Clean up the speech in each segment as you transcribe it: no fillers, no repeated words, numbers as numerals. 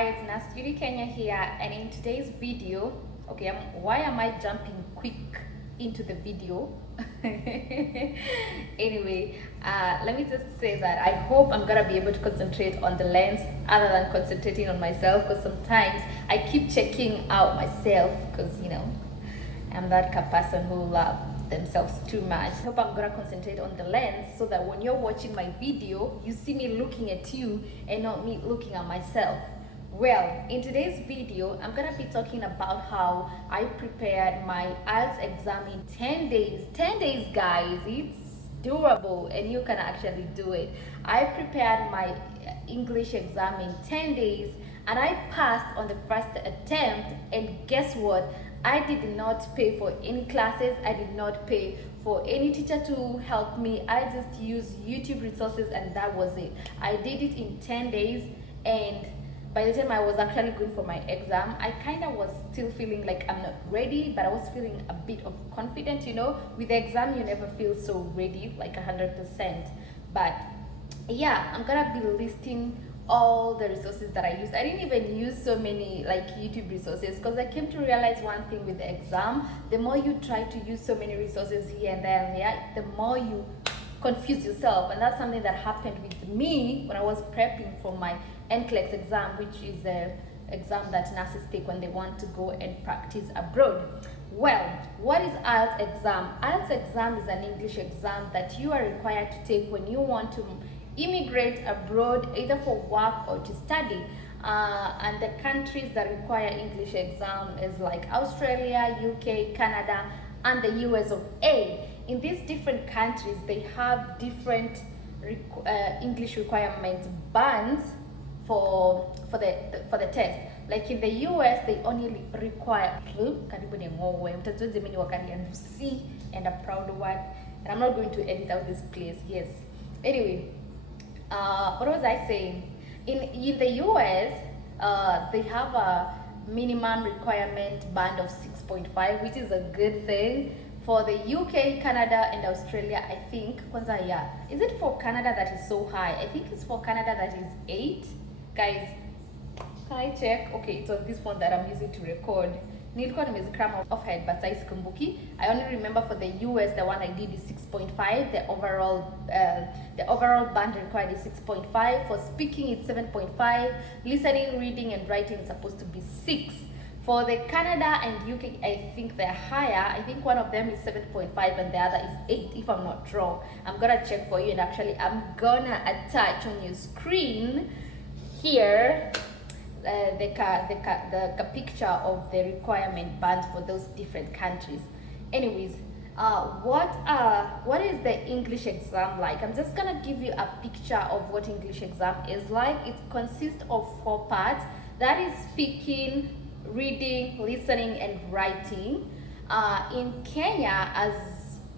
guys, Nastudi Kenya here, and in today's video, why am I jumping quick into the video? Anyway, let me just say that I hope I'm gonna be able to concentrate on the lens other than concentrating on myself, because sometimes I keep checking out myself because I'm that kind of person who love themselves too much. I hope I'm gonna concentrate on the lens so that when you're watching my video, you see me looking at you and not me looking at myself. Well, in today's video, I'm gonna be talking about how I prepared my IELTS exam in 10 days. 10 days, guys, it's doable and you can actually do it. I prepared my English exam in 10 days and I passed on the first attempt, and guess what? I did not pay for any classes. I did not pay for any teacher to help me. I just used YouTube resources and that was it. I did it in 10 days, and by the time I was actually going for my exam, I kind of was still feeling like I'm not ready, but I was feeling a bit of confidence. With the exam you never feel so ready, like 100%. But yeah, I'm gonna be listing all the resources that I used. I didn't even use so many like YouTube resources, because I came to realize one thing with the exam: the more you try to use so many resources here and there and here, the more you confuse yourself. And that's something that happened with me when I was prepping for my NCLEX exam, which is the exam that nurses take when they want to go and practice abroad. Well, what is IELTS exam? IELTS exam is an English exam that you are required to take when you want to immigrate abroad, either for work or to study. And the countries that require English exam is like Australia, UK, Canada, and the US of A. In these different countries, they have different English requirement bands for the test. Like in the US, they only require see, and a proud word. And I'm not going to edit out this place. Yes. Anyway, what was I saying? In the US, they have a minimum requirement band of 6.5, which is a good thing. For the UK, Canada, and Australia, I think, is it for Canada that is so high? I think it's for Canada that is 8. Guys, can I check? Okay, it's on this phone that I'm using to record. Nilikuwa nimezikram off head, but sikumbuki. I only remember for the US, the one I did is 6.5. The overall band required is 6.5. For speaking, it's 7.5. Listening, reading, and writing is supposed to be 6. For the Canada and UK, I think they're higher. I think one of them is 7.5 and the other is 8, if I'm not wrong. I'm gonna check for you, and actually I'm gonna attach on your screen here the picture of the requirement bands for those different countries. Anyways, what is the English exam like? I'm just gonna give you a picture of what English exam is like. It consists of 4 parts. That is speaking, reading, listening, and writing. In Kenya,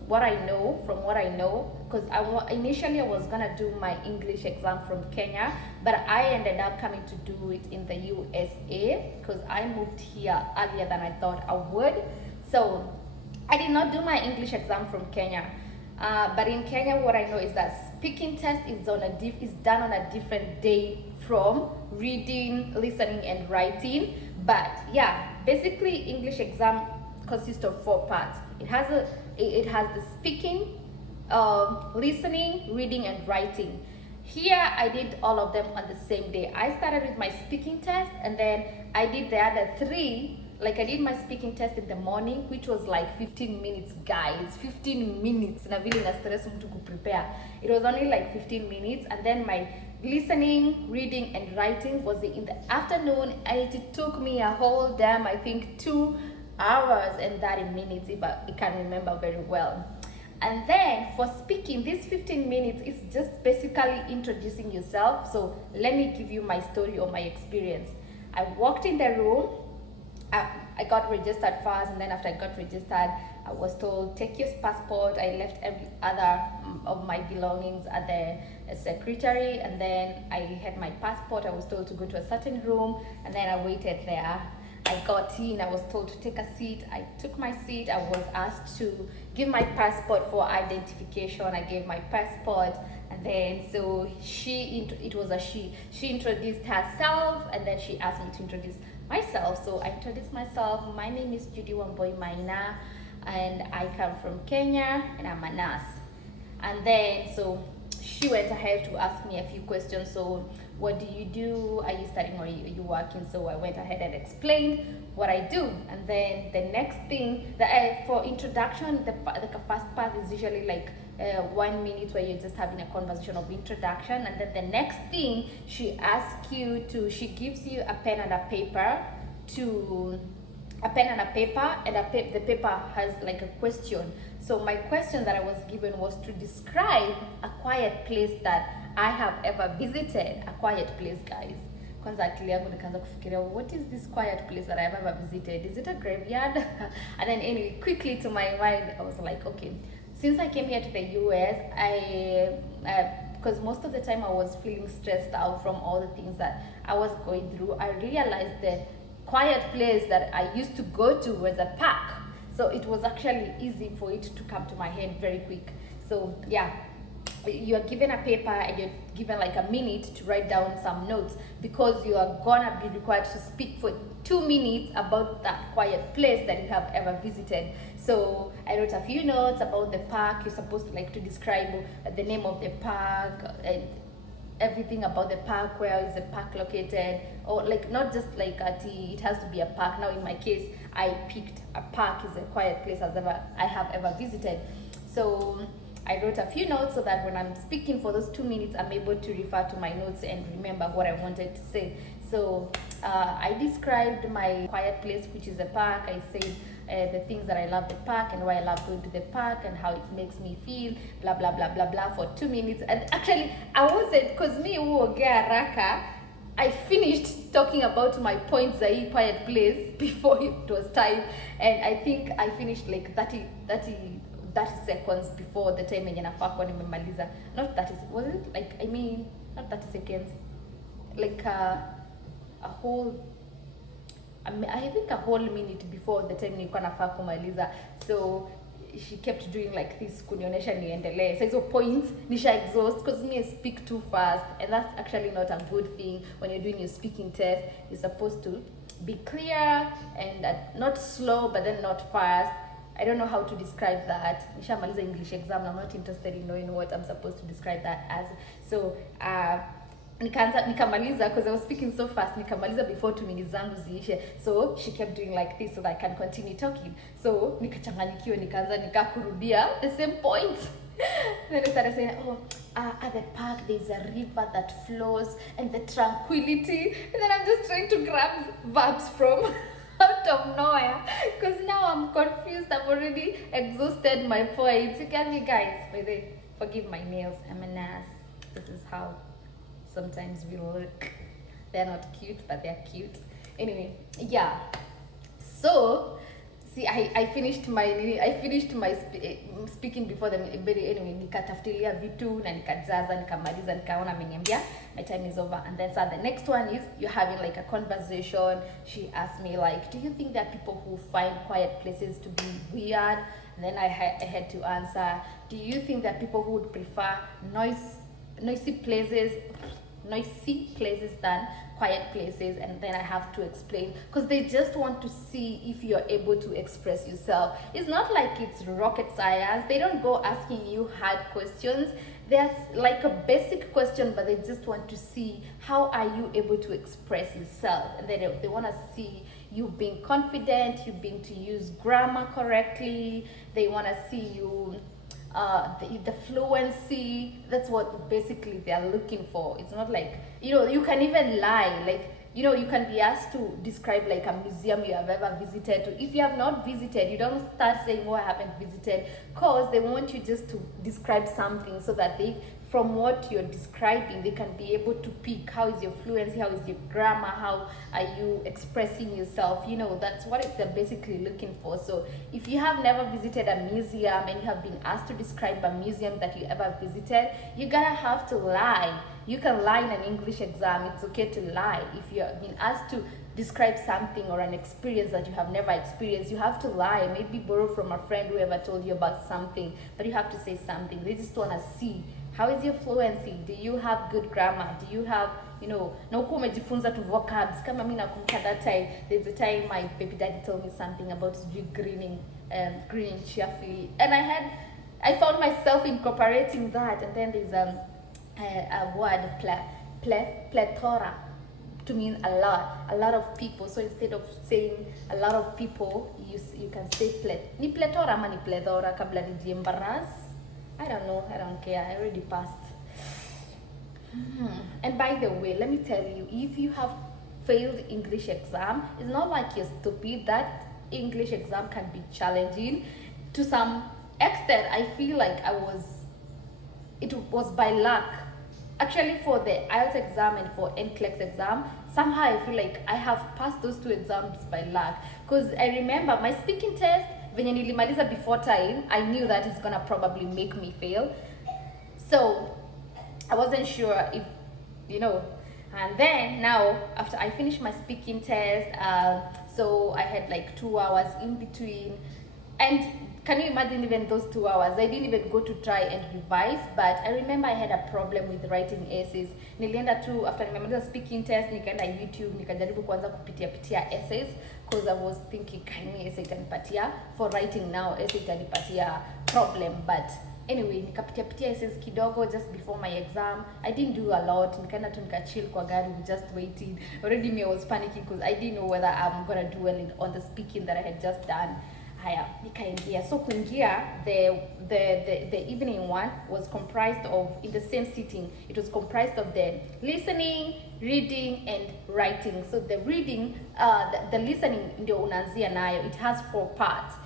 from what I know, because initially I was gonna do my English exam from Kenya, but I ended up coming to do it in the USA because I moved here earlier than I thought I would. So I did not do my English exam from Kenya. But in Kenya, what I know is that speaking test is done on a different day from reading, listening, and writing. But yeah, basically English exam consists of 4 parts. It has the speaking, listening, reading, and writing. Here I did all of them on the same day. I started with my speaking test, and then I did the other 3. Like, I did my speaking test in the morning, which was like 15 minutes, guys. 15 minutes. Na vile na stress mtu prepare. It was only like 15 minutes, and then my listening, reading, and writing was in the afternoon, and it took me a whole damn, I think, 2 hours and 30 minutes, if I can remember very well. And then for speaking, this 15 minutes is just basically introducing yourself. So let me give you my story or my experience. I walked in the room. I got registered first, and then after I got registered, I was told, take your passport. I left every other of my belongings at the secretary, and then I had my passport. I was told to go to a certain room, and then I waited there. I got in, I was told to take a seat. I took my seat. I was asked to give my passport for identification. I gave my passport, and And then so it was a she introduced herself, and then she asked me to introduce myself. So I introduced myself. My name is Judy Wamboi Maina, and I come from Kenya, and I'm a nurse. And then so she went ahead to ask me a few questions. So what do you do? Are you studying or are you working? So I went ahead and explained what I do. And then the next thing that for introduction, the first part is usually like 1 minute where you're just having a conversation of introduction. And then the next thing, she gives you a pen and a paper and the paper has like a question. So my question that I was given was to describe a quiet place that I have ever visited. A quiet place, guys. Kwanza akili yangu nikaanza kufikiria, what is this quiet place that I have ever visited? Is it a graveyard? And then anyway, quickly to my mind, I was like, okay, since I came here to the US, because most of the time I was feeling stressed out from all the things that I was going through, I realized the quiet place that I used to go to was a park. So it was actually easy for it to come to my head very quick. So yeah, you're given a paper and you're given like a minute to write down some notes, because you are gonna be required to speak for 2 minutes about that quiet place that you have ever visited. So I wrote a few notes about the park. You're supposed to like to describe the name of the park and everything about the park. Where is the park located? Or like not just like it has to be a park. Now in my case, I picked a park is a quiet place I have ever visited. So I wrote a few notes so that when I'm speaking for those 2 minutes, I'm able to refer to my notes and remember what I wanted to say. So I described my quiet place, which is a park. I said the things that I love the park and why I love going to the park and how it makes me feel, blah blah blah blah blah, for 2 minutes. And actually I wasn't, because me huogea haraka, I finished talking about my points za hii quiet place before it was time, and I think I finished like 30 seconds before the time yenye nafaa kuwa nimemaliza. Not 30, was it like, I mean not 30 seconds, like a whole, I think a whole minute before the time nilikuwa nafaa kumaliza. So she kept doing like this kunionyesha niendelee. So hizo points nisha exhaust, because me I speak too fast, and that's actually not a good thing. When you're doing your speaking test, you're supposed to be clear and not slow but then not fast. I don't know how to describe that. Nishamaliza English exam, I'm not interested in knowing what I'm supposed to describe that as. So nikamaliza, because I was speaking so fast, nikamaliza before 2 minutes zangu ziishe. So she kept doing like this so that I can continue talking. So nikachanganyikiwa, nikakurudia the same points. Then I started saying, at the park there's a river that flows and the tranquility, and then I'm just trying to grab verbs from out of nowhere, because now I'm confused. I've already exhausted my points. You get me, guys? By the way, forgive my nails, I'm a nurse. This is how sometimes we look. They're not cute, but they're cute. Anyway, yeah. So see, I finished my speaking before them. Anyway, nikatafutilia vitu na nikajaza, nikamaliza, nikaona ameniambia my time is over. And then so the next one is you're having like a conversation. She asked me like, do you think there are people who find quiet places to be weird? And then I had to answer, do you think there are people who would prefer noisy places than quiet places? And then I have to explain, because they just want to see if you're able to express yourself. It's not like it's rocket science. They don't go asking you hard questions. There's like a basic question, but they just want to see how are you able to express yourself. And then they want to see you being confident, you being to use grammar correctly. They want to see you the fluency. That's what basically they are looking for. It's not like, you can even lie, like, you can be asked to describe like a museum you have ever visited. If you have not visited, you don't start saying, I haven't visited, because they want you just to describe something, so that from what you're describing, they can be able to pick how is your fluency, how is your grammar, how are you expressing yourself. That's what they're basically looking for. So if you have never visited a museum and you have been asked to describe a museum that you ever visited, you're gonna have to lie. You can lie in an English exam. It's okay to lie. If you've been asked to describe something or an experience that you have never experienced, you have to lie. Maybe borrow from a friend who ever told you about something, but you have to say something. They just want to see How is your fluency? Do you have good grammar? Do you have, you know, na uko umejifunza tu vocabs? Kama mimi nakumbuka that time, there's a time my baby daddy told me something about grinning cheerfully, and I found myself incorporating that. And then there's a word, plethora, to mean a lot of people. So instead of saying a lot of people, you can say ni plethora ama ni plethora kabla nijiembarrass. I don't know, I don't care, I already passed. And by the way, let me tell you, if you have failed English exam, it's not like you're stupid. That English exam can be challenging. To some extent, I feel like it was by luck. Actually, for the Ielts exam and for NCLEX exam, somehow I feel like I have passed those two exams by luck. Because I remember my speaking test, venye nilimaliza before time, I knew that it's gonna probably make me fail. So I wasn't sure if, you know. And then now, after I finished my speaking test, so I had like 2 hours in between. And can you imagine even those 2 hours? I didn't even go to try and revise, but I remember I had a problem with writing essays. Nilienda tu, after nimemaliza speaking test, nikaenda YouTube, nikajaribu kuanza kupitia essays, because I was thinking, kani essay itanipatia, for writing now, essay itanipatia problem. But anyway, nikapitia essays kidogo just before my exam. I didn't do a lot. Nikaenda tu nikachill kwa gari, we just waited. Already me, I was panicking because I didn't know whether I'm gonna do well on the speaking that I had just done. Haya, nikaingia. So kuingia, the evening one was comprised of, in the same sitting, it was comprised of the listening, reading, and writing. So the reading, the listening ndio unaanzia nayo. It has 4 parts.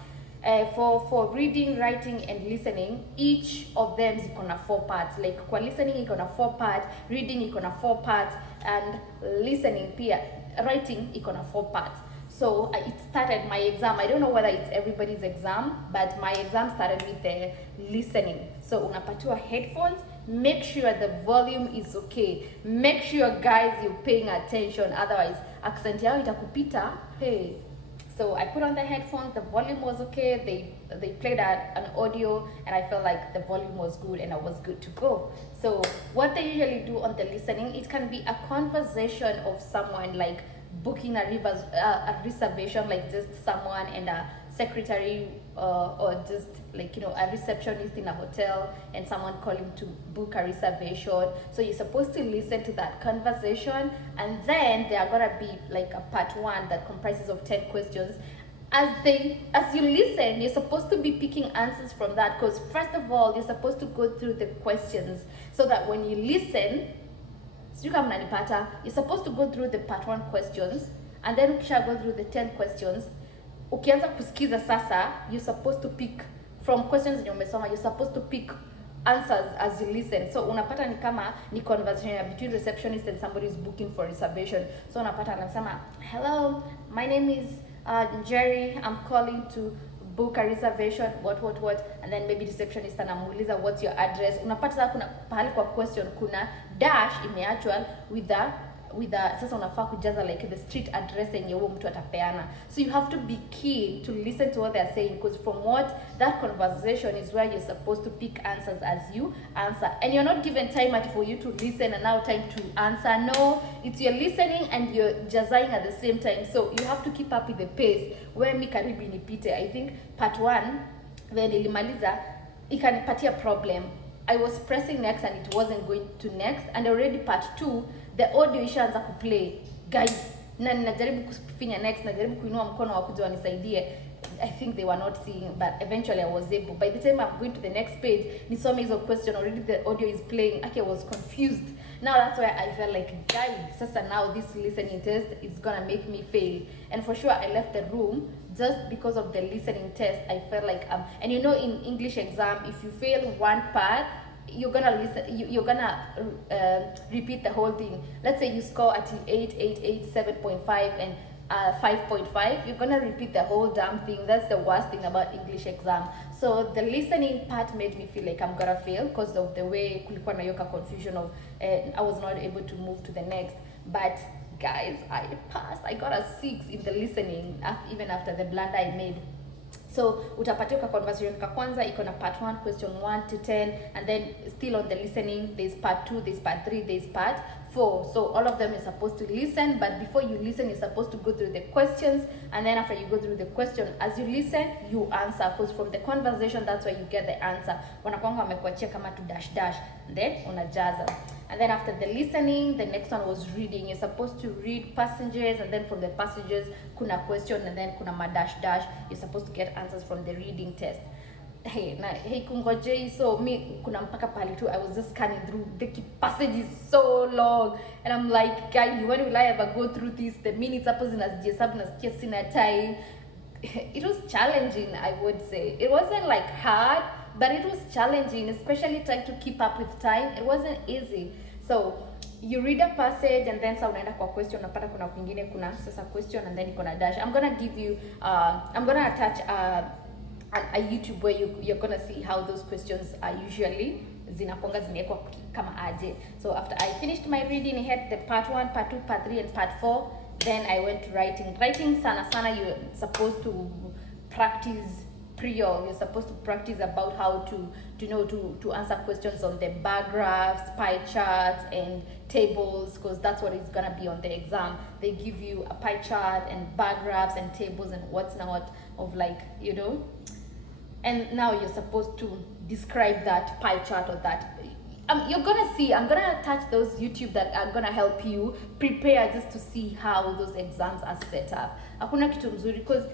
For reading, writing, and listening, each of them is gonna 4 parts. Like kwa listening iko na 4 parts, reading iko na 4 parts, and listening pia, writing iko na 4 parts. So it started my exam. I don't know whether it's everybody's exam, but my exam started with the listening. So unapatiwa headphones, make sure the volume is okay. Make sure, guys, you're paying attention. Otherwise, accent yao itakupita. Hey. So I put on the headphones, the volume was okay, they played an audio, and I felt like the volume was good and I was good to go. So what they usually do on the listening, it can be a conversation of someone, like booking a reservation, like just someone and a secretary, or just like, you know, a receptionist in a hotel and someone calling to book a reservation. So you're supposed to listen to that conversation, and then there are gonna be like a part 1 that comprises of 10 questions. As you listen, you're supposed to be picking answers from that, because first of all, you're supposed to go through the questions so that when you listen, you're supposed to go through the part 1 questions, and then ukisha go through the 10 questions, ukianza kusikiza sasa, you're supposed to pick from questions zenye umesoma, you're supposed to pick answers as you listen. So unapata ni kama ni conversation between receptionist and somebody is booking for reservation. So unapata anasema, hello, my name is Jerry, I'm calling to book a reservation, what, and then maybe receptionist anamuuliza what's your address. Unapata kuna pahali kwa question kuna dash imeachwa with the sasa unafaa kujaza like the street address yenye huo mtu atapeana. So you have to be keen to listen to what they're saying, because from what that conversation is where you're supposed to pick answers as you answer, and you're not given time for you to listen and now time to answer. No, it's you're listening and you're jazzaing at the same time. So you have to keep up with the pace. Where mi karibu nipite, I think part 1 when nilimaliza ikanipatia problem. I was pressing next and it wasn't going to next, and already part 2 the audio ishaanza kuplay, guys, na ninajaribu kufinya next, najaribu kuinua mkono wa kuja wanisaidie. I think they were not seeing, but eventually I was able. By the time I'm going to the next page, nisome hizo question, already the audio is playing. Okay, I was confused. Now that's why I felt like, guys, sasa now this listening test is gonna make me fail. And for sure I left the room just because of the listening test. I felt like and you know, in English exam, if you fail one part, you're gonna listen, you're gonna repeat the whole thing. Let's say you score at 8, 7.5 and 5.5, you're gonna repeat the whole damn thing. That's the worst thing about English exam. So the listening part made me feel like I'm gonna fail because of the way kulikuwa na yoka confusion of I was not able to move to the next. But guys, I passed. I got a 6 in the listening, even after the blunder I made. So utapatia kwa conversation ka kwanza iko na part 1 question 1 to 10, and then still on the listening there's part 2, there's part 3, there's part 4. So all of them you're supposed to listen, but before you listen you're supposed to go through the questions, and then after you go through the question, as you listen you answer, because from the conversation that's where you get the answer. Wanakwanga wamekuachia kama to dash dash, then unajaza. And then after the listening, the next one was reading. You're supposed to read passages, and then from the passages kuna question, and then kuna madash dash. You're supposed to get answers from the reading test. Hey kungojei, so me kuna mpaka pali too, I was just scanning through, the passage is so long, and I'm like, guys, when will I ever go through this? The minutes hapo zinajihesabu nasikia sina time. It was challenging, I would say. It wasn't like hard, but it was challenging, especially trying to keep up with time. It wasn't easy. So you read a passage, and then sa unaenda kwa question, unapata kuna kwingine kuna sasa question, and then iko na dash. I'm gonna give you I'm gonna attach a YouTube where you're gonna see how those questions are usually zinaponga zimewekwa kama aje. So after I finished my reading, I had the part 1, part 2, part 3, and part 4. Then I went to writing. Writing sana you're supposed to practice prior. You're supposed to practice about how to answer questions on the bar graphs, pie charts, and tables, because that's what is gonna be on the exam. They give you a pie chart and bar graphs and tables and what's not of, like, you know. And now you're supposed to describe that pie chart or that. You're gonna see, I'm gonna attach those YouTube that are gonna help you prepare, just to see how those exams are set up. Hakuna kitu mzuri, because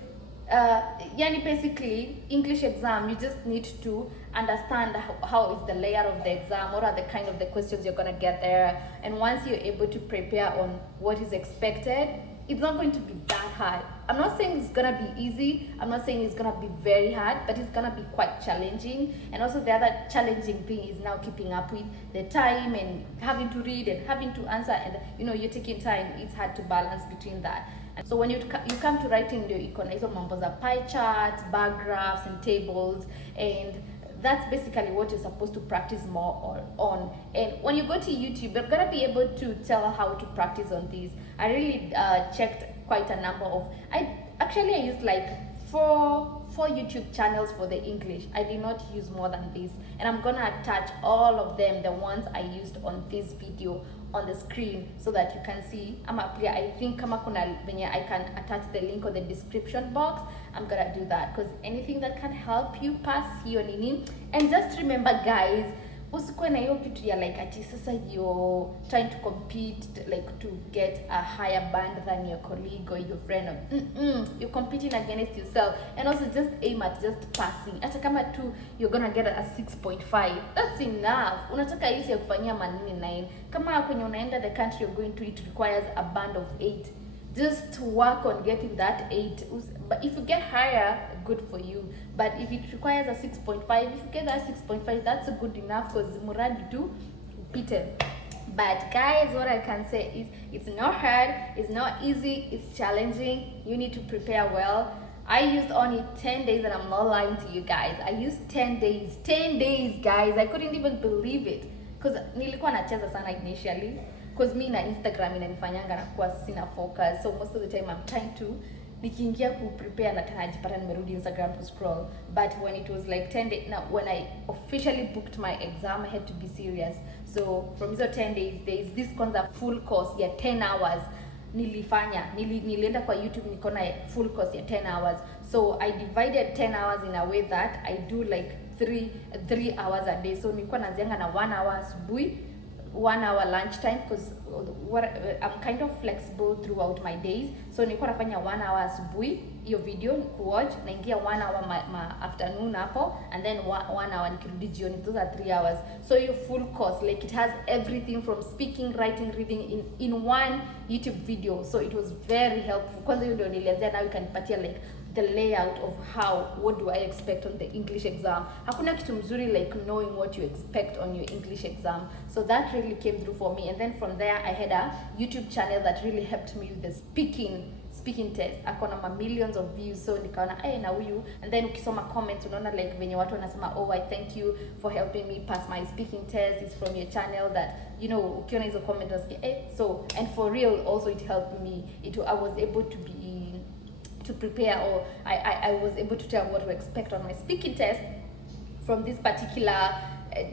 yani basically English exam, you just need to understand how is the layout of the exam, what are the kind of the questions you're gonna get there, and once you're able to prepare on what is expected, it's not going to be that hard. I'm not saying it's gonna be easy, I'm not saying it's gonna be very hard, but it's gonna be quite challenging. And also the other challenging thing is now keeping up with the time and having to read and having to answer, and you know, you're taking time. It's hard to balance between that. And so when you come to writing, ndio iko na hizo mambo za pie charts, bar graphs, and tables, and that's basically what you're supposed to practice more on. And when you go to YouTube, you're gonna be able to tell how to practice on these. I really checked quite a number of, I used like four YouTube channels for the English. I did not use more than this, and I'm gonna attach all of them, the ones I used on this video, on the screen, so that you can see. I think kama kuna venye I can attach the link on the description box. I'm gonna do that, because anything that can help you pass hiyo nini. And just remember guys, usikuwe na hiyo kitu ya like ati sasa you're trying to compete, like to get a higher band than your colleague or your friend. You're competing against yourself, and also just aim at just passing. Hata kama tu you're gonna get a 6.5, that's enough. Unataka hizi ya kufanyia manini 9. Kama kwenye unaenda the country you're going to, it requires a band of 8. Just work on getting that 8. But if you get higher, good for you. But if it requires a 6.5, if you get that 6.5, that's good enough, because muradi do beat it. But guys, what I can say is it's not hard, it's not easy, it's challenging. You need to prepare well. I used only 10 days, and I'm not lying to you guys. I used 10 days. 10 days, guys. I couldn't even believe it, because nilikuwa nacheza sana initially, because me na Instagram inanifanyanga na kuwa sina focus. So most of the time I'm trying to nikiingia ku prepare na tena najipata nimerudi Instagram to scroll. But when it was like 10 days, now when I officially booked my exam, I had to be serious. So from those 10 days, there is this concept full course ya 10 hours nilifanya. Nilienda kwa YouTube nikona full course ya 10 hours. So I divided 10 hours in a way that I do like 3 hours a day. So nilikuwa naanzanga na 1 hour asubuhi, 1 hour lunchtime, because I'm kind of flexible throughout my days. So nilikuwa nafanya 1 hour asubuhi hiyo video kuwatch, naingia 1 hour ma afternoon hapo, and then 1 hour nikirudi jioni. Those are 3 hours. So your full course, like it has everything from speaking, writing, reading in one YouTube video. So it was very helpful. Kwanza hiyo ndio nilianzia, now you can patia like the layout of what do I expect on the English exam. Hakuna kitu mzuri like knowing what you expect on your English exam. So that really came through for me. And then from there I had a YouTube channel that really helped me with the speaking test. Akona millions of views, so nikaona na huyu. And then ukisoma comments unaona like venye watu wanasema, oh, I thank you for helping me pass my speaking test, it's from your channel. That, you know, ukiona hizo comments so, and for real also it helped me. I was able to be to prepare, or I was able to tell what to expect on my speaking test from this particular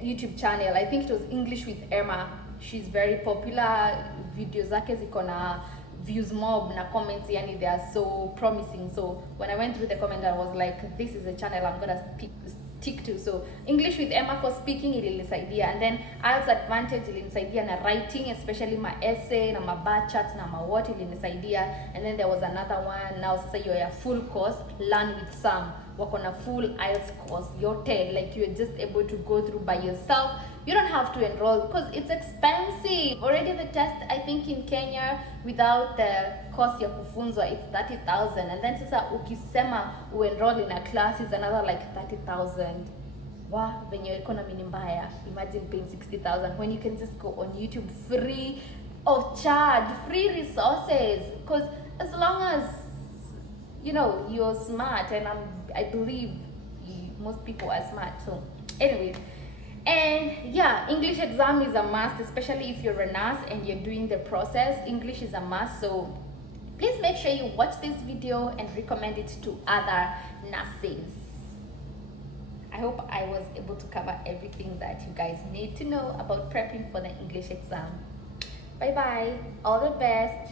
YouTube channel. I think it was English with Emma. She's very popular. Videos zake ziko na views mob na comments, yani they are so promising. So when I went through the comment, I was like, this is a channel I'm gonna stick to. So English with Emma for speaking ilinisaidia, and then Ielts Advantage ilinisaidia na writing, especially my essay na my bar charts na my what ilinisaidia. And then there was another one, now sasa you're a full course, learn with Sam, work on a full IELTS course yote, like you're just able to go through by yourself. You don't have to enroll because it's expensive. Already the test, I think in Kenya, without the cost ya kufunzwa, it's 30,000. And then sasa ukisema uenroll in a class is another like 30,000. Wow, when your economy ni mbaya, imagine paying 60,000 when you can just go on YouTube free of charge, free resources. Because as long as you know you're smart, and I believe most people are smart. So anyway. And yeah, English exam is a must, especially if you're a nurse and you're doing the process. English is a must, so please make sure you watch this video and recommend it to other nurses. I hope I was able to cover everything that you guys need to know about prepping for the English exam. Bye bye, all the best.